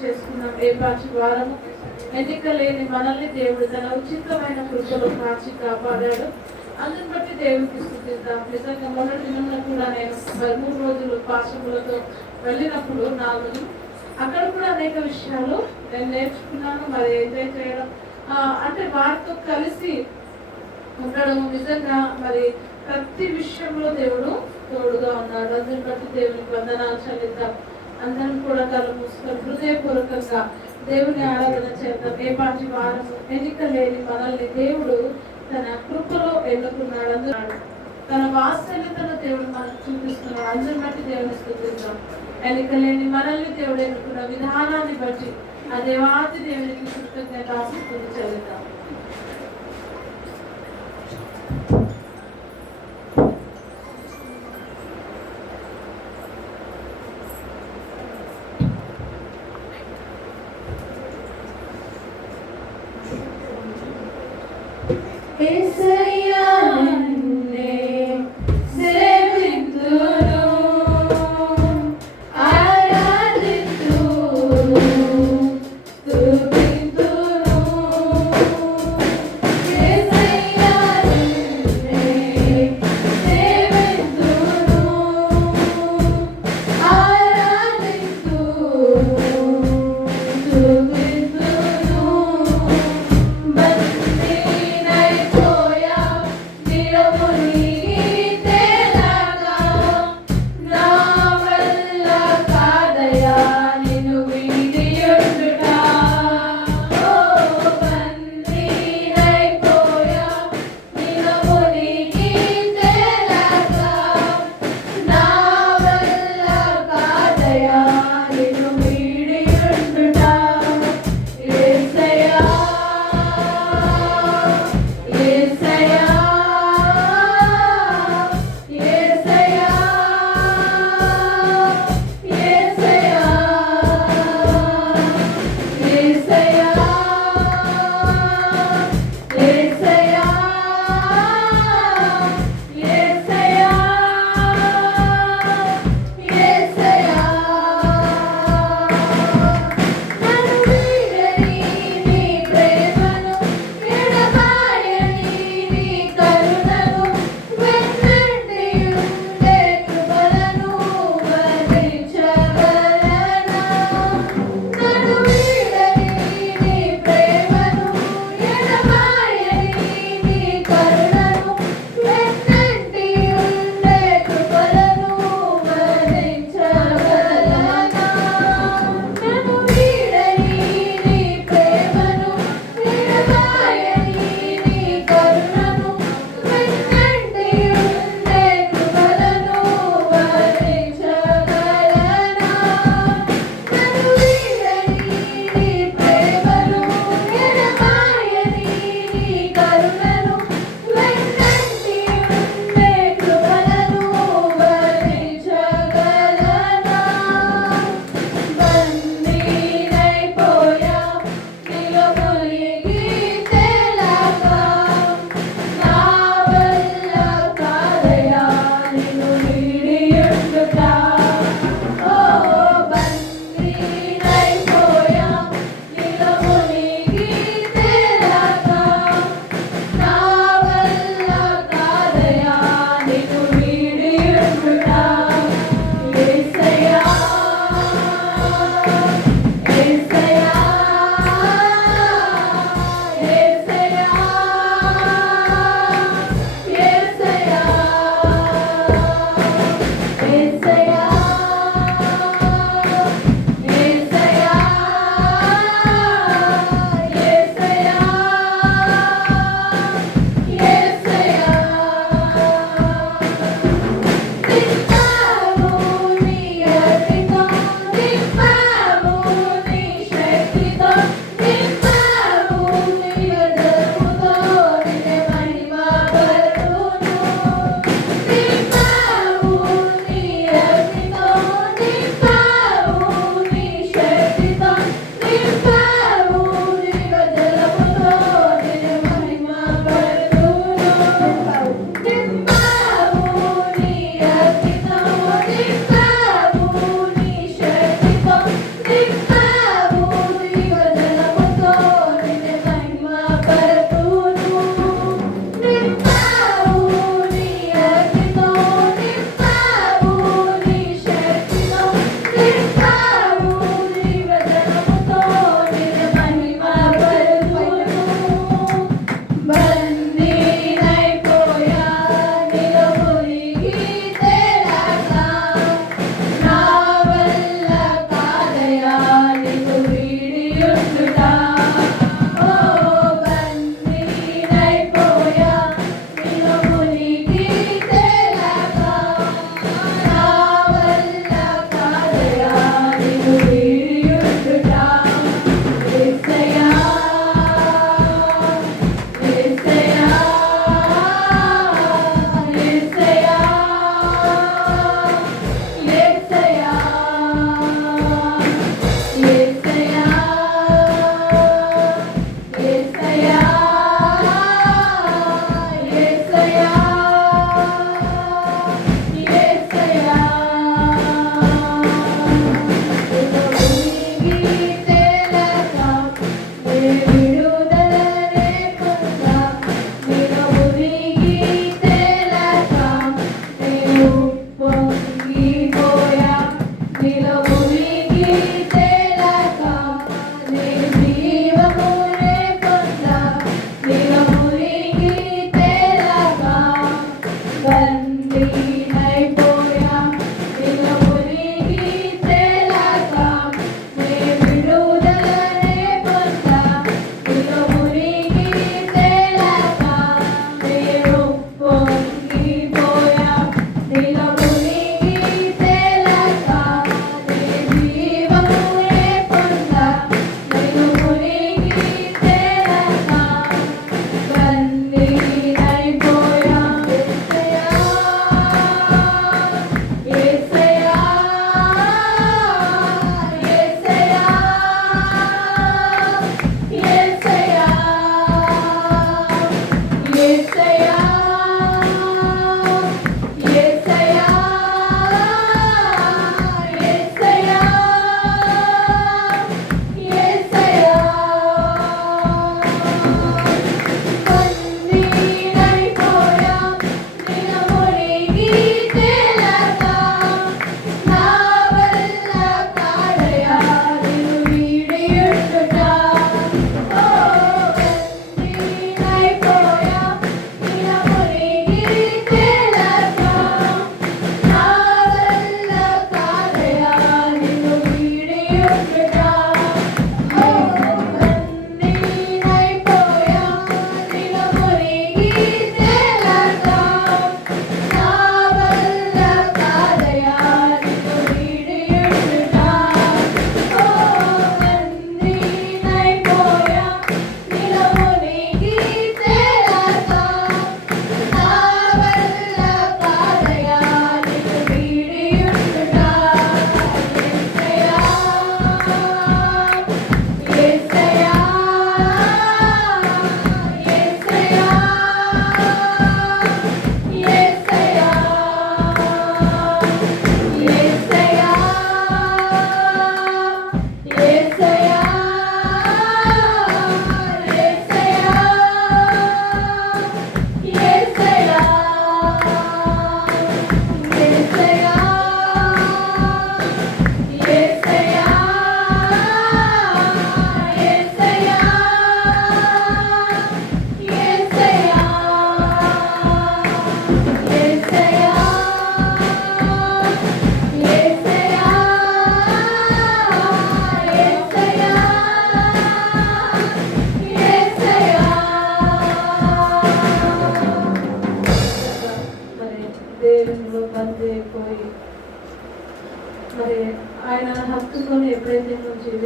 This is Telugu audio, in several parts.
చేసుకున్నాం. ఏ పాచి వారము ఎన్నిక లేని మనల్ని దేవుడు తన ఉచితమైన కృపలో కాచి కాపాడాడు. అందుని బట్టి దేవుడికి స్థుతిద్దాం. నిజంగా మొదటి దినంలో కూడా నేను 3 రోజులు పాఠములతో వెళ్ళినప్పుడు 4 రోజులు అక్కడ కూడా అనేక విషయాలు నేను నేర్చుకున్నాను. మరి ఎంజాయ్ చేయడం అంటే వారితో కలిసి ఉండడం నిజంగా మరి ప్రతి విషయంలో దేవుడు తోడుగా ఉన్నాడు. అందుని బట్టి దేవునికి వందనాలు చెల్లిద్దాం. అందరం కూడా కళ్ళు మూసుకొని హృదయపూర్వకంగా దేవుని ఆరాధన చేద్దాం. ఏ పాటి వారము ఎన్నిక లేని మనల్ని దేవుడు తన కృపలో ఎన్నుకున్నాడు. అందున్నాడు తన వాత్సల్యతను దేవుడు మనకు చూపిస్తున్నాడు. అందరి బట్టి దేవుని స్తుతిద్దాం. ఎన్నిక లేని మనల్ని దేవుడు ఎన్నుకున్న విధానాన్ని బట్టి ఆ దేవాది దేవునికి కృతజ్ఞతాస్తుతులు చెల్లిద్దాం. Yeah.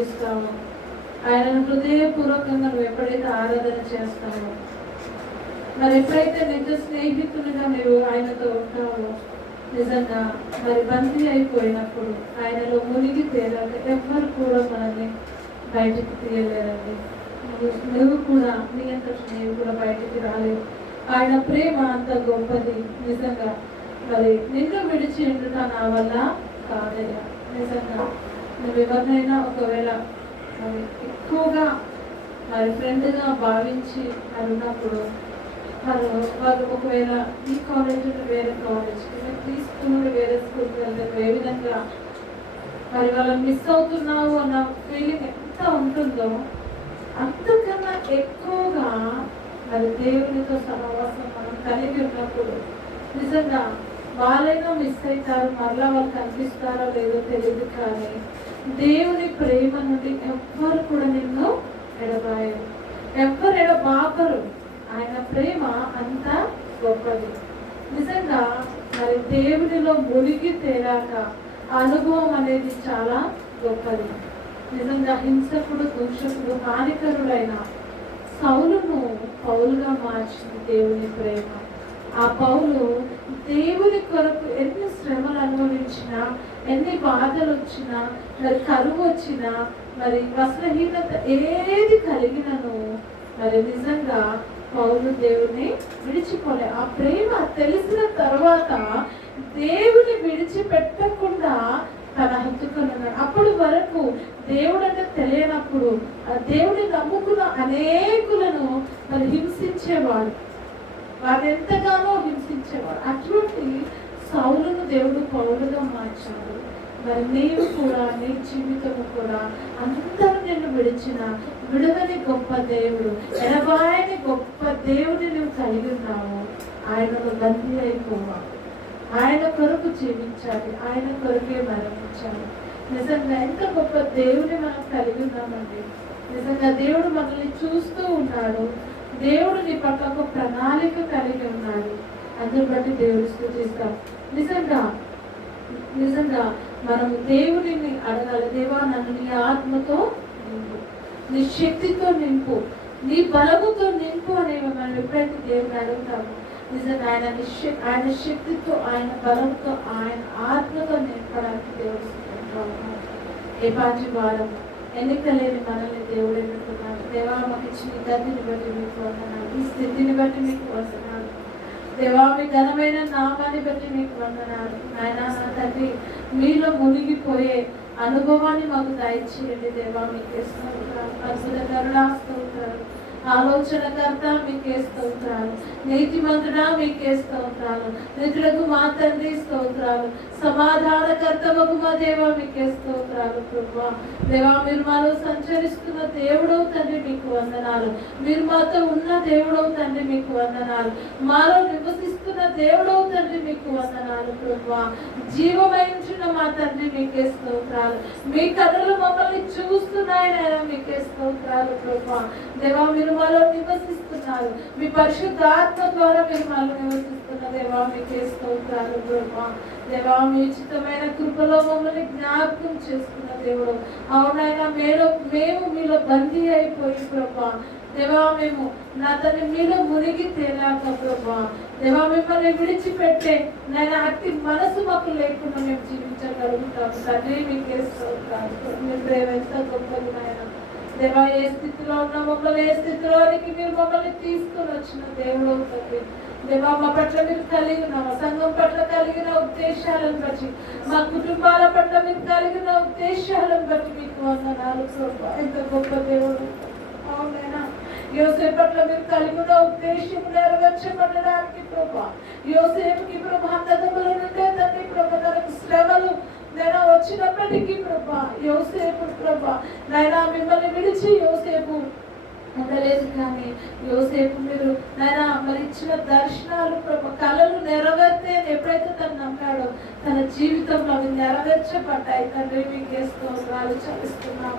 స్థుతిస్తావో, ఆయనను హృదయపూర్వకంగా నువ్వు ఎప్పుడైతే ఆరాధన చేస్తావో, మరి ఎప్పుడైతే నిజ స్నేహితులుగా మీరు ఆయనతో ఉంటావో, నిజంగా మరి బందీ అయిపోయినప్పుడు ఆయనలో మునిగి తేలాక ఎవ్వరు కూడా మనల్ని బయటికి తీయలేరండి. నువ్వు కూడా నీ అంత నీవు కూడా బయటికి రాలేవు. ఆయన ప్రేమ అంత గొప్పది. నిజంగా మరి నిన్ను విడిచి ఉండుట నా వల్ల కాదయ్యా. నిజంగా నువ్వు ఎవరినైనా ఒకవేళ మరి ఎక్కువగా మరి ఫ్రెండ్గా భావించి అది ఉన్నప్పుడు వాళ్ళు ఒకవేళ ఈ కాలేజ్ వేరే కాలేజ్కి మీరు తీసుకుని వేరే స్కూల్కి వెళ్తే ఏ విధంగా మరి వాళ్ళని మిస్ అవుతున్నావు అన్న ఫీలింగ్ ఎంత ఉంటుందో అంతకన్నా ఎక్కువగా మరి దేవునితో సహవాసం మనం కలిగి ఉన్నప్పుడు నిజంగా వాళ్ళైనా మిస్ అవుతారు, మరలా వాళ్ళు కనిపిస్తారో లేదో తెలియదు, కానీ దేవుని ప్రేమ నుండి ఎవ్వరు కూడా నిన్ను ఎడబాయరు, ఎవ్వరు ఎడబాపరు. ఆయన ప్రేమ అంత గొప్పది. నిజంగా మరి దేవునిలో మునిగి తేలాక అనుభవం అనేది చాలా గొప్పది. నిజంగా హింసకుడు, దూషకుడు, హానికరుడైన సౌలును పౌలుగా మార్చింది దేవుని ప్రేమ. ఆ పౌలు దేవుని కొరకు ఎన్ని శ్రమలు అనుభవించినా, ఎన్ని బాధలు వచ్చినా, మరి కరువు వచ్చినా, మరి వస్త్రహీనత ఏది కలిగినను మరి నిజంగా పౌలు దేవుని విడిచిపోలే. ఆ ప్రేమ తెలిసిన తర్వాత దేవుని విడిచిపెట్టకుండా తన హత్తుకున్నాడు. అప్పటి వరకు దేవుడు అంటే తెలియనప్పుడు ఆ దేవుని నమ్ముకున్న అనేకులను మరి హింసించేవాడు, వారు ఎంతగానో హింసించేవాడు. అటువంటి సౌలును దేవుడు పౌలుగా మార్చాడు. మరి నీవు కూడా, నీ జీవితము కూడా అందరూ నిన్ను విడిచిన విడువని గొప్ప దేవుడు, ఎడబాయని గొప్ప దేవుడిని నువ్వు కలిగి ఉన్నావు. ఆయనను బందీ అయిపోవాలి, ఆయన కొరకు జీవించాలి, ఆయన కొరకే మరణించాలి. నిజంగా ఎంత గొప్ప దేవుని మనం కలిగి ఉన్నామండి. నిజంగా దేవుడు మనల్ని చూస్తూ ఉన్నాడు. దేవుడు నీ పట్ల ఒక ప్రణాళిక కలిగి ఉన్నాడు. అందుని బట్టి దేవుడు స్తుతిస్తాం. నిజంగా నిజంగా మనము దేవుడిని అడగాలి. దేవా, నన్ను నీ ఆత్మతో నింపు, నీ శక్తితో నింపు, నీ బలముతో నింపు అనేవి మనం ఎప్పుడైతే దేవుని అడుగుతామో నిజంగా ఆయన శక్తితో, ఆయన బలంతో, ఆయన ఆత్మతో నింపడానికి దేవుడు ఏ పాటి వారం ఎన్నిక లేని మనల్ని దేవుడు ఎన్నుకున్నాడు. దేవా, మాకు ఇచ్చిన గతిని బట్టి మీకు వందనాలు, ఈ స్థితిని బట్టి మీకు వందనాలు. దేవా, మీ ఘనమైన నామాన్ని బట్టి మీకు వందనాలు. ఆయన నా తండ్రి, మీలో మునిగిపోయే అనుభవాన్ని మాకు దయచేయండి. దేవా, మీకే స్తోత్రాలు. పరిశుద్ధ కరుణా స్తోత్రాలు. ఆలోచనకర్త మీకే స్తోత్రాలు. నీతిమంతుడా మీకే స్తోత్రాలు. నిధులకు మా తండ్రి స్తోత్రాలు. సమాధానకర్తవకు మా దేవా మీకే స్తోత్రాలు. ప్రభువా, దేవా, మీరు మాలో సంచరిస్తున్న దేవుడవు తండ్రి మీకు వందనాలు. మీరు మాతో ఉన్న దేవుడవు తండ్రి మీకు వందనాలు. మాలో నివసిస్తున్న దేవుడవు తండ్రి మీకు వందనాలు. ప్రభువా, జీవమైంచిన మా తండ్రి మీకే స్తోత్రాలు. మీ కథలు మమ్మల్ని చూస్తున్నాయన మీకే స్తోత్రాలు. ప్రభువా, దేవా, మీరు మాలో నివసిస్తున్నారు. మీ పరిశుద్ధ ఆత్మ ద్వారా మీరు మాలో నివసిస్తున్న దేవా మీకే స్తోత్రాలు. ప్రభువా, దేవా, మీ ఉచితమైన కృపలో మమ్మల్ని జ్ఞాపకం చేసుకున్న దేవుడు. అవునైనా మేము మీలో బందీ అయిపోయి ప్రభా, దేవా, మేము నా తల్లి మీలో మునిగి తేలాక ప్రభా, దేవా, మిమ్మల్ని విడిచిపెట్టే నేను అట్టి మనసు మాకు లేకుండా మేము జీవించగలుగుతాము. తండ్రి మీకే స్తోత్రాలు. మీ ప్రేమ ఎంత గొప్పది నాయన. దేవా, ఏ స్థితిలో ఉన్న మమ్మల్ని ఏ స్థితిలోనికి మీరు మమ్మల్ని తీసుకొని వచ్చిన దేవుడు అవుతుంది. దేవా, మా పట్ల మీరు కలిగిన, మా సంఘం పట్ల కలిగిన ఉద్దేశాలను బట్టి, మా కుటుంబాల పట్ల మీరు కలిగిన ఉద్దేశాలను బట్టి మీకు వందనాలు ప్రభా. ఎంత గొప్ప దేవుడు. అవునైనా యోసేపు పట్ల మీరు కలిగిన ఉద్దేశం నెరవేర్చబడడానికి ప్రభా, యోసేపుకి ప్రభా అంతకముల నుండే తండ్రి ప్రభా తనకు శ్రమలు నేను వచ్చినప్పటికీ ప్రభా, యోసేపు ప్రభా నాయనా మిమ్మల్ని విడిచి యోసేపు ఉండలేదు. కానీ యోసేపు మీరు నాయన మరి ఇచ్చిన దర్శనాలు ప్రభా, కళలు నెరవేర్తే ఎప్పుడైతే తను నమ్మాడో తన జీవితంలో అవి నెరవేర్చబడ్డాయి. తండ్రి మీకే స్తోత్రాలు చెల్లిస్తున్నాం.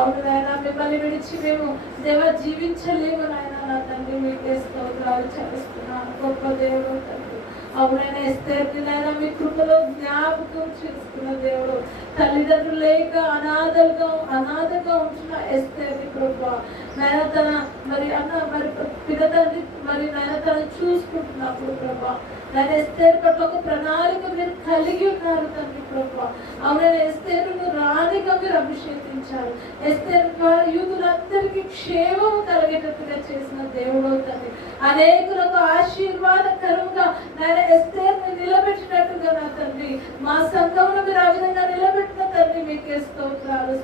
అవును నాయన, మిమ్మల్ని విడిచి మేము దేవ జీవించలేము నాయన. నా తండ్రి మీకే స్తోత్రాలు చెల్లిస్తున్నాను. గొప్ప దేవుడు తండ్రి. అవునైనా ఎస్తేర్ని నాయన మీ కృపలో జ్ఞాపకం చేసుకున్న దేవుడు. తల్లిదండ్రులు లేక అనాథగా ఉంటున్న ఎస్తేర్ని ప్రభా నాయన తన మరి పిల్లతండ్రి నాయన తను చూసుకుంటున్నప్పుడు ప్రభా నాయన ఎస్తేరు పట్ల ఒక ప్రణాళిక మీరు కలిగి ఉన్నారు తండ్రి ప్రభా. అవునైనా ఎస్తేరును రాణిగా మీరు అభిషేకించారు. ఎస్తేరు ద్వారా యూదులందరికీ క్షేమం కలిగేటట్టుగా చేసిన దేవుడు తండ్రి. అనేకులకు ఆశీర్వాదకరంగా నాయన ఎస్తేరుని నిలబెట్టినట్టుగా నా తండ్రి మా సంఘంలో మీరు ఆ విధంగా నిలబెట్టిన తండ్రి మీకే స్తోత్రాలు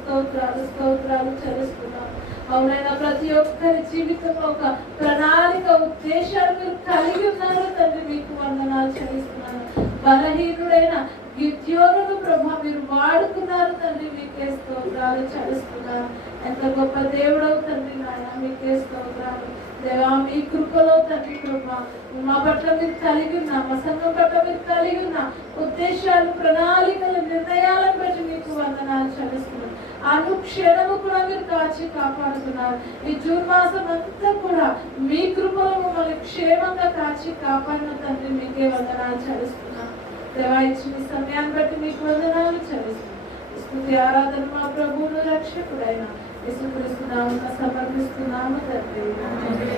చెల్లిస్తున్నాను. అవునైనా ప్రతి ఒక్కరి జీవితంలో ఒక ప్రణాళిక ఉద్దేశాలు మీరు కలిగి ఉన్నారు తండ్రి. మీకు వందనాలు చెల్లిస్తున్నాను. బలహీనుడైన గిద్యోనును ప్రభా మీరు వాడుకున్నారు తండ్రి. మీకే స్తోత్రాలు చెల్లిస్తున్నాను. ఎంత గొప్ప దేవుడవు తండ్రి నాయన. మీకే స్తోత్రాలు దేవా. మీ కృపలో తండ్రి ప్రభా మా పట్ల మీరు కలిగి ఉన్నా, మా సంఘం పట్ల మీరు కలిగి ఉన్న ఉద్దేశాలు, ప్రణాళికలు, నిర్ణయాలను బట్టి మీకు వందనాలు చెల్లిస్తున్నాను. అనుక్షణము కూడా మీరు కాచి కాపాడుతున్నారు. ఈ జూన్ మాసం అంతా కూడా మీ కృపలో మమ్మల్ని క్షేమంగా కాచి కాపాడిన తండ్రి మీకే వందనాలు చెల్లిస్తున్నాను. దేవా ఇచ్చిన సమయాన్ని బట్టి మీకు వందనాలు చెల్లిస్తున్నాను. స్తుతి ఆరాధన మా ప్రభువును రక్షకుడైన యేసుక్రీస్తు నామమున సమర్పిస్తున్నాము తండ్రి.